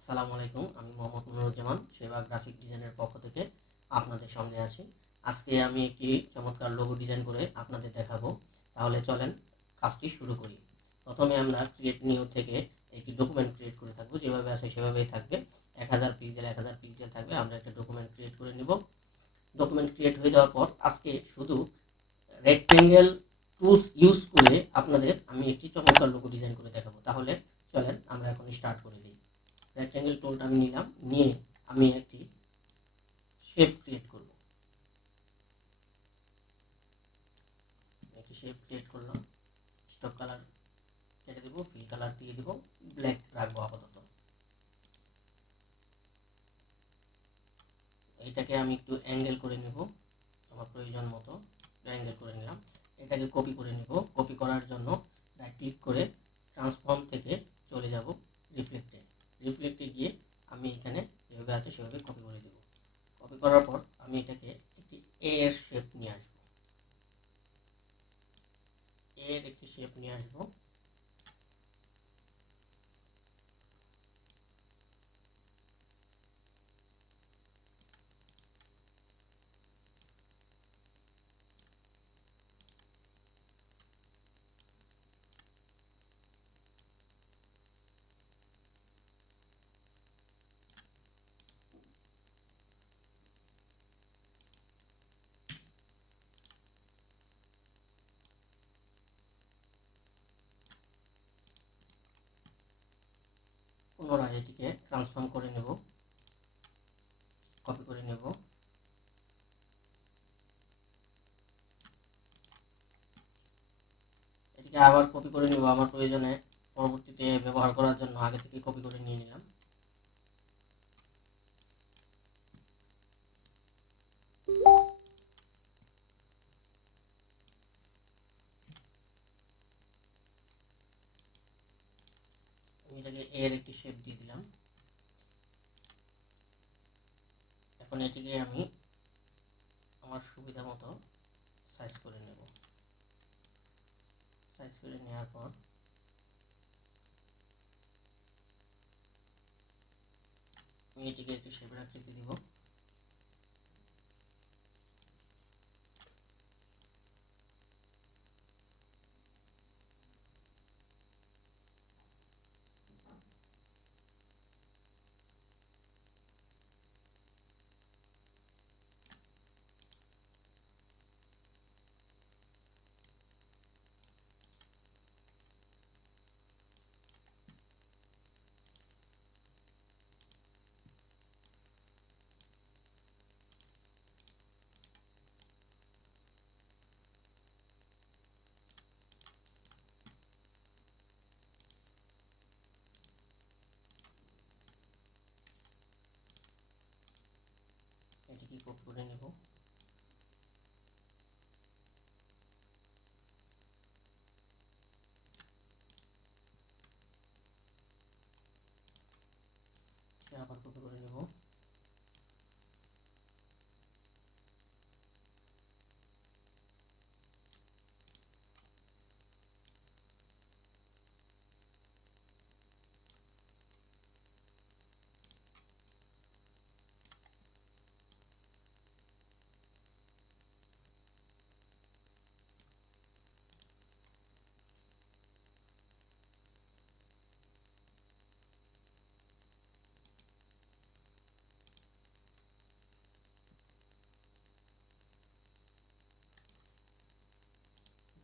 আসসালামু আলাইকুম। আমি মোহাম্মদ নুরুজ্জামান, সেবা গ্রাফিক ডিজাইনের পক্ষ থেকে আপনাদের সঙ্গে আছি। আজকে আমি একটি চমৎকার লোগো ডিজাইন করে আপনাদের দেখাবো। তাহলে চলেন কাজটি শুরু করি। প্রথমে আমরা ক্রিয়েট নিউ থেকে একটি ডকুমেন্ট ক্রিয়েট করে থাকবো, যেভাবে আছে সেভাবেই থাকবে। 1000 পিক্সেল থাকবে। আমরা একটা ডকুমেন্ট ক্রিয়েট করে নিব। ডকুমেন্ট ক্রিয়েট হয়ে যাওয়ার পর আজকে শুধু রেক্টেঙ্গেল টুলস ইউজ করে আপনাদের আমি একটি চমৎকার লোগো ডিজাইন করে দেখাবো। তাহলে চলেন আমরা এখন স্টার্ট করে দিই। রেক্টেঙ্গেল টুলটা আমি নিলাম, নিয়ে আমি একটি শেপ ক্রিয়েট করব। একটি শেপ ক্রিয়েট করলাম। স্টক কালার কেটে দেবো, ফিল কালার দিয়ে দেবো, ব্ল্যাক রাখবো আপাতত। এইটাকে আমি একটু অ্যাঙ্গেল করে নেব, আমার প্রয়োজন মতো অ্যাঙ্গেল করে নিলাম। এটাকে কপি করে নেব। কপি করার জন্য রাইট ক্লিক করে ট্রান্সফর্ম থেকে চলে যাব রিফ্লেক্টে। রিফ্লেক্টে গিয়ে আমি এখানে যেভাবে আছে সেভাবে কপি করে দেব। কপি করার পর আমি এটাকে একটি এর শেপ নিয়ে আসবো। এর একটি শেপ নিয়ে আসবো। পুনরায় এটিকে ট্রান্সফর্ম করে নেব, কপি করে নেব। এটিকে আবার কপি করে নেব আমার প্রয়োজনে, পরবর্তীতে ব্যবহার করার জন্য আগে থেকে কপি করে নিয়ে নিলাম। আমি এটাকে এর একটি শেপ দিয়ে দিলাম। এখন এটিকে আমি আমার সুবিধা মতো সাইজ করে নেব। সাইজ করে নেওয়ার পর আমি এটিকে একটি শেপের আকৃতি দিব। এটিকে কপি করে নেব। আবার কপি করে নেব।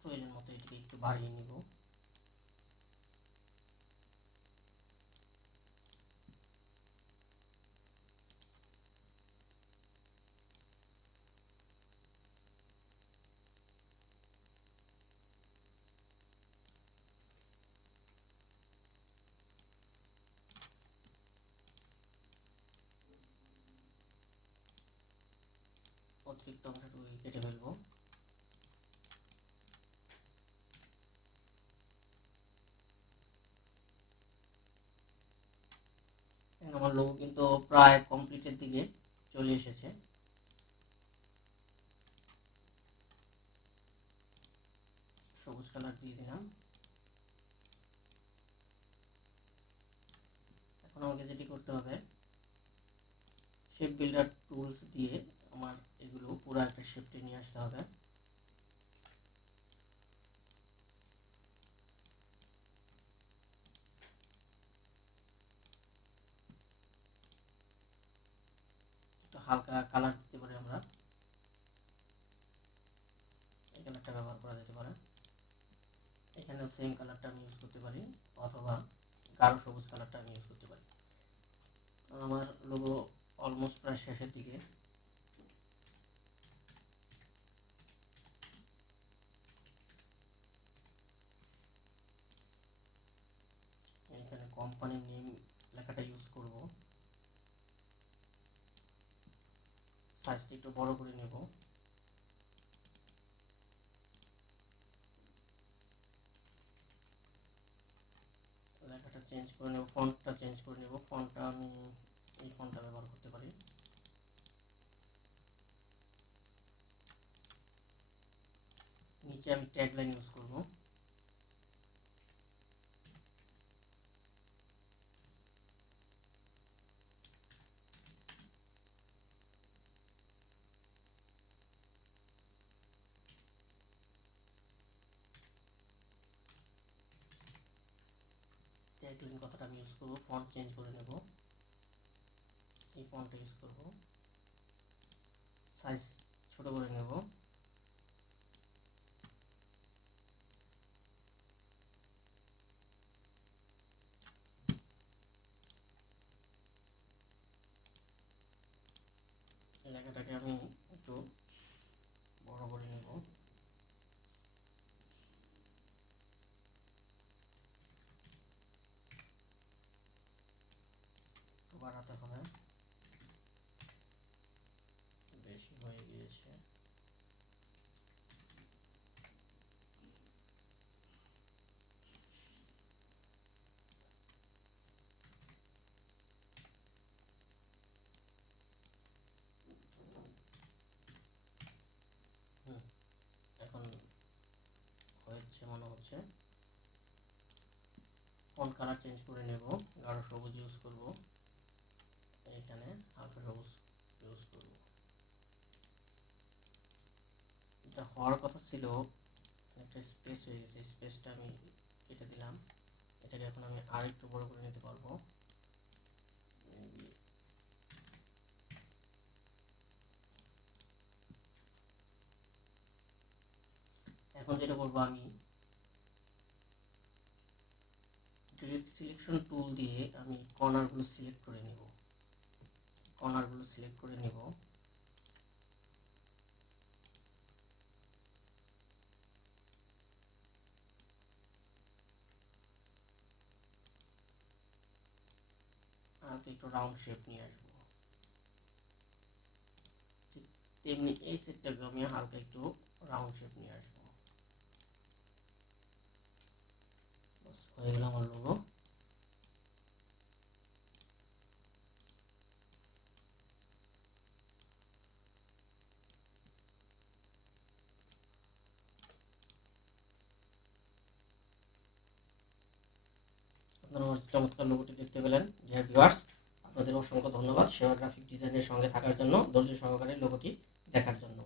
প্রয়োজন মতো এটিকে একটু বাড়িয়ে নিব। অতিরিক্ত অংশটুকু কেটে ফেলবো। আমার লোগো কিন্তু প্রায় কমপ্লিটের দিকে চলে এসেছে। সবুজ কালার দিয়ে দিলাম। এখন আমাকে যেটি করতে হবে, শেপ বিল্ডার টুলস দিয়ে আমার এগুলো পুরো একটা শেপটে নিয়ে আসতে হবে। একটু হালকা কালার দিতে পারি আমরা, এই কালারটা ব্যবহার করা যেতে পারে। এখানেও সেম কালারটা আমি ইউজ করতে পারি, অথবা গাঢ় সবুজ কালারটা আমি ইউজ করতে পারি। আমার লোগো অলমোস্ট প্রায় শেষের দিকে। এখানে কোম্পানির নেম লেখাটা ইউজ করব, সাইজটা একটু বড় করে নেব। লেখাটা চেঞ্জ করে নেব, ফন্টটা চেঞ্জ করে নেব। ফন্টটা আমি এই ফন্টটা ব্যবহার করতে পারি। নিচে আমি ট্যাগলাইন ইউজ করব। ট্যাগলাইন কথাটা আমি ইউজ করব, ফন্ট চেঞ্জ করে নেব। এই ফন্টটা ইউজ করব, সাইজ ছোট করে নেব। লেখাটাকে আমি একটু বড় করে নেব। একটু বাড়াতে হবে, বেশি হয়ে গিয়েছে। এখন হয়েছে মনে হচ্ছে। ফন্ট কালার চেঞ্জ করে নেব, গাঢ় সবুজ ইউজ করব, এখানে হালকা সবুজ ইউজ করব। এটা হওয়ার কথা ছিল, একটা স্পেস হয়ে গেছে, স্পেসটা আমি কেটে দিলাম। এটাকে এখন আমি আরেকটু বড় করে নিতে পারবো। এখন যেটা করবো, আমি ডিরেক্ট সিলেকশন টুল দিয়ে আমি কর্নারগুলো সিলেক্ট করে নেব। কর্নারগুলো সিলেক্ট করে নেব। আর একটু রাউন্ড শেপ নিয়ে আসবো। ঠিক তেমনি এই সেটটাকে আমি হালকা একটু রাউন্ড শেপ নিয়ে আসবো। হয়ে গেল আমার লোগো। আপনারা আমার চমৎকার লোগোটি দেখতে পেলেন। ডিয়ার ভিউয়ার্স, আপনাদের অসংখ্য ধন্যবাদ সেবা গ্রাফিক ডিজাইনের সঙ্গে থাকার জন্য, ধৈর্য সহকারে লোগোটি দেখার জন্য।